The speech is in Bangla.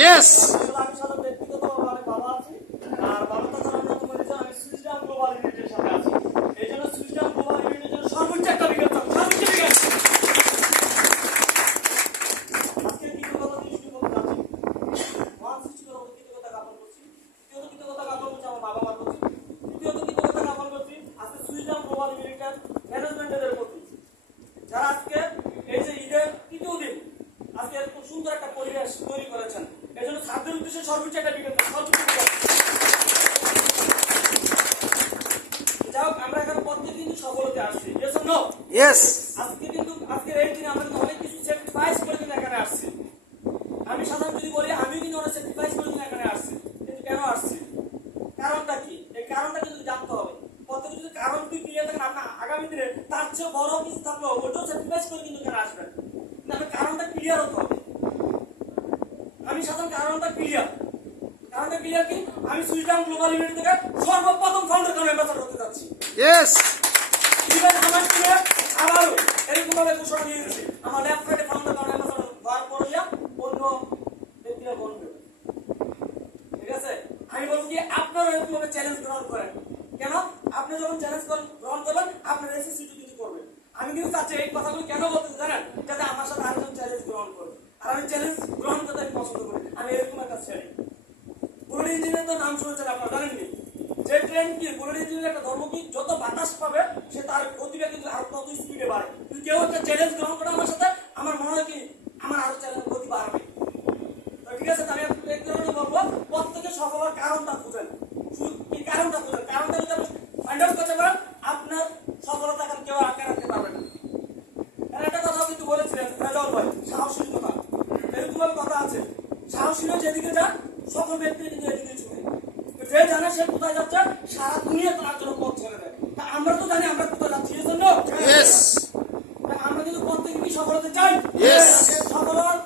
ইয়েস। আমি সাথে ব্যক্তিগতভাবে অনেক ভালো আছি। আর ভালো থাকার অন্যতম রিজন আমি সুইজডাম গ্লোবাল লিমিটেডের সাথে আছি। এই জন্য সুইজডাম গ্লোবাল লিমিটেডের জন্য সর্বোচ্চ একটা বিজ্ঞাপন, সর্বোচ্চ বিজ্ঞাপন। আজকে কৃতজ্ঞতা দিয়ে শুরু করতে যাচ্ছি। মহান সৃষ্টিকর্তার প্রতি কৃতজ্ঞতা জ্ঞাপন করছি। দ্বিতীয়ত কৃতজ্ঞতা জ্ঞাপন করছি আমার বাবা মার প্রতি। তৃতীয়ত কৃতজ্ঞতা জ্ঞাপন করছি আজকে সুইজডাম গ্লোবাল লিমিটেড ম্যানেজমেন্টের প্রতি, যারা আজকে এই যে ঈদের তৃতীয় দিন আজকে খুব সুন্দর একটা পরিবেশ তৈরি করেছেন। এই জন্য ছাত্রদের উদ্দেশ্যে সর্বোচ্চ একটা বিজ্ঞপ্তি, সর্বোচ্চ যাই হোক, আমরা এখানে প্রত্যেক দিন সফলতে আসছি। Yes or no? ইয়েস। আজকে কিন্তু আজকের এই দিনে আমরা অনেক কিছু স্যাক্রিফাইস করে কিন্তু এখানে আসছি। আমি সাধারণত যদি বলি আমি কিন্তু অনেক স্যাক্রিফাইস করে কিন্তু এখানে আসছি, কিন্তু কেন আসছি, কারণটা কি, এই কারণটা কিন্তু জানতে হবে। প্রত্যেকে যদি কারণ তুই ক্লিয়ার থাকেন আপনার আগামী দিনে তার চেয়ে বড় কিছু থাকলেও ওটাও স্যাক্রিফাইস করে কিন্তু এখানে আসবেন। কিন্তু কারণটা ক্লিয়ার হতে হবে। আমি সাধারণ কারণটা ক্লিয়ার কি, আমি সুইজডাম গ্লোবাল লিমিটেড থেকে সর্বপ্রথম ফাউন্ডেশন অ্যাম্বাসাডর হতে যাচ্ছি। ইয়েস। ইভেন আমার টিমে আবারও এরকম ভাবে ঘোষণা দিয়ে দিয়েছি, আমার লেফট রাইটে ফাউন্ডেশন অ্যাম্বাসাডর হওয়ার পরে অন্য ব্যক্তিরা বলবে। ঠিক আছে, আমি বলবো কি আপনারা এরকম ভাবে চ্যালেঞ্জ গ্রহণ করেন। কেন? আপনি যখন চ্যালেঞ্জ গ্রহণ করবেন আপনার এসএসসি কিন্তু করবেন। আমি কিন্তু চাচ্ছি এই কথাগুলো কেন বলতে জানেন, যাতে আমার সাথে আরেকজন চ্যালেঞ্জ গ্রহণ করে। আর আমি চ্যালেঞ্জ গ্রহণ করতে আমি পছন্দ করি। আমি এরকম একটা ছেলে বুলেট ইঞ্জিনের তো নাম শুনেছেন আপনারা, জানেননি? যে ট্রেন কি বুলেট ইঞ্জিনের একটা ধর্ম কি, যত বাতাস পাবে সে তার গতিটা কিন্তু আরো তত স্পিডে বাড়ে। যদি কেউ একটা চ্যালেঞ্জ গ্রহণ করে আমার সাথে, আমার মনে হয় কি আমার আরো চ্যালেঞ্জ গতি বাড়বে। ঠিক আছে, আমি এই কারণে বলবো প্রত্যেকে সফল হওয়ার কারণটা খুঁজেন। কি কারণটা খুঁজেন, কারণটা যদি আপনি ফাইন্ড আউট করতে পারেন আপনার সফলতা এখন কেউ আটকে রাখতে পারবে না। একটা কথা কিন্তু বলেছিলেন রেজাউল ভাই, সাহসী কথা। এরকম কথা আছে, সাহসী যেদিকে যান সকল ব্যক্তি কিন্তু এদিকে ছুটে। যে জানে সে কোথায় যাচ্ছে সারা দুনিয়া তার জন্য পথ ছেড়ে দেয়। তা আমরা তো জানি আমরা কোথায় যাচ্ছি, এই জন্য ইয়েস। আমরা কিন্তু প্রত্যেকে কি সফল হতে চাই। ইয়েস। সফল হওয়ার